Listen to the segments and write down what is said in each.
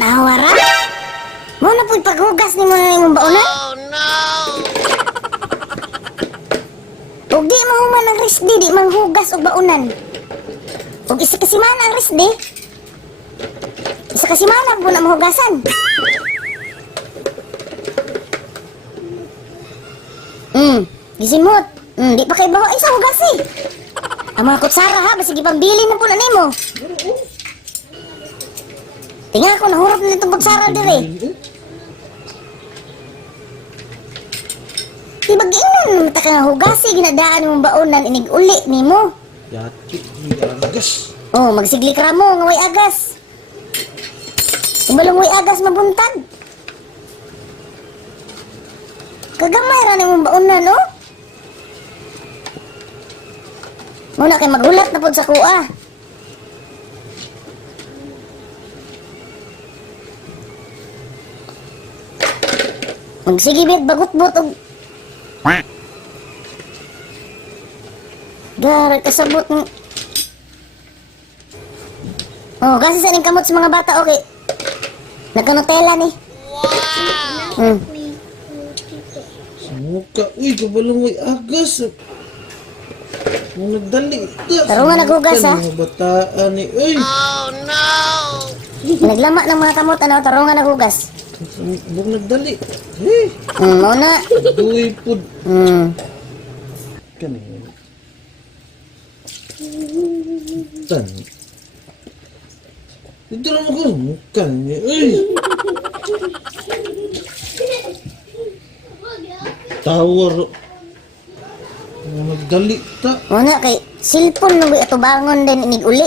Tanawa ra. Mo na po'y paghugas ni mo na yung baunan. Oh no! Ug di mahuman ang resdi, di manghugas og baunan. Ug isa ka semana ang resdi. Isa ka semana po na mahugasan. Gisimot. Di pa kay bawa ay sa hugas eh. Ang mga kutsara ha, basta gipambili mo po na nimo. Tingnan ko, nahurap na itong kutsara dire. Di ba giinon, mata ka nga hugasi, ginadaan mong baonan, inig-uli nimo. Yati, hindi agas. Oh, magsigli ka mo, nga way agas. Ibalong way agas mabuntag. Kagamay ra nimong baonan, no? Muna kay magulat na po sa kuha. Magsigibit, bagot-bot og... Gara, kasabot ng... Oh, kasi sa ning kamot sa mga bata, okay. Nagkanotela ni. Wow! Sa muka, uy, kabalong may agas. Ang nagdali. Taro nga naghugas, ha? Mga bataan ni, uy. Oh no! Naglama ng mga kamot, ano, taro nga naghugas. Ang nagdali. Eh, Muna. duwi po. Kanina. Tan. Ito lang ako, muka niya, uy. Tawar. Ang nagdali ta. Muna kay silpon nung ito bangon din inig-uli.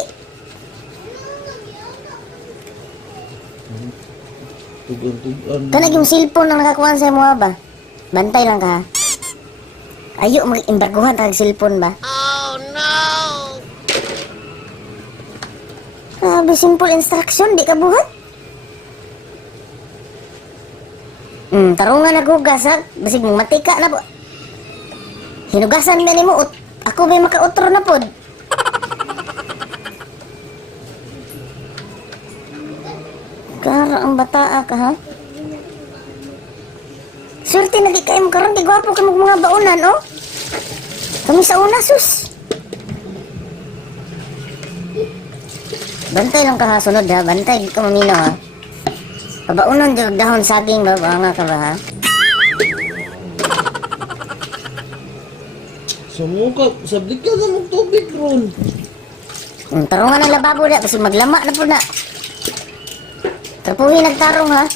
Tugan-tugan. Kanag yung silpon ang nakakuha sa mga ba? Bantay lang ka, ha? Ayo, mag-imbarguhan tag silpon ba? Oh no! Grabe, simple instruction, di ka buhat. Taro nga naghugas, ha? Basig mong matika na po. Hinugasan ba ni mo? Ako may makautro na pod. Kara ang bataa ka, ha? Swerte na di kayo mo karon, di gwapo ka mga baunan, oh. Kami sa una, sus. Bantay lang ka, ha? Sunod, ha? Bantay, di ka maminaw, ha? Pabaunan, dahon saging, ba? Banga ka ba, ha? Sa muka, sablik ka sa mong tubig ron. Tarungan ng lababo na, kasi maglama na po na. Trapuhin nagtarong, ha?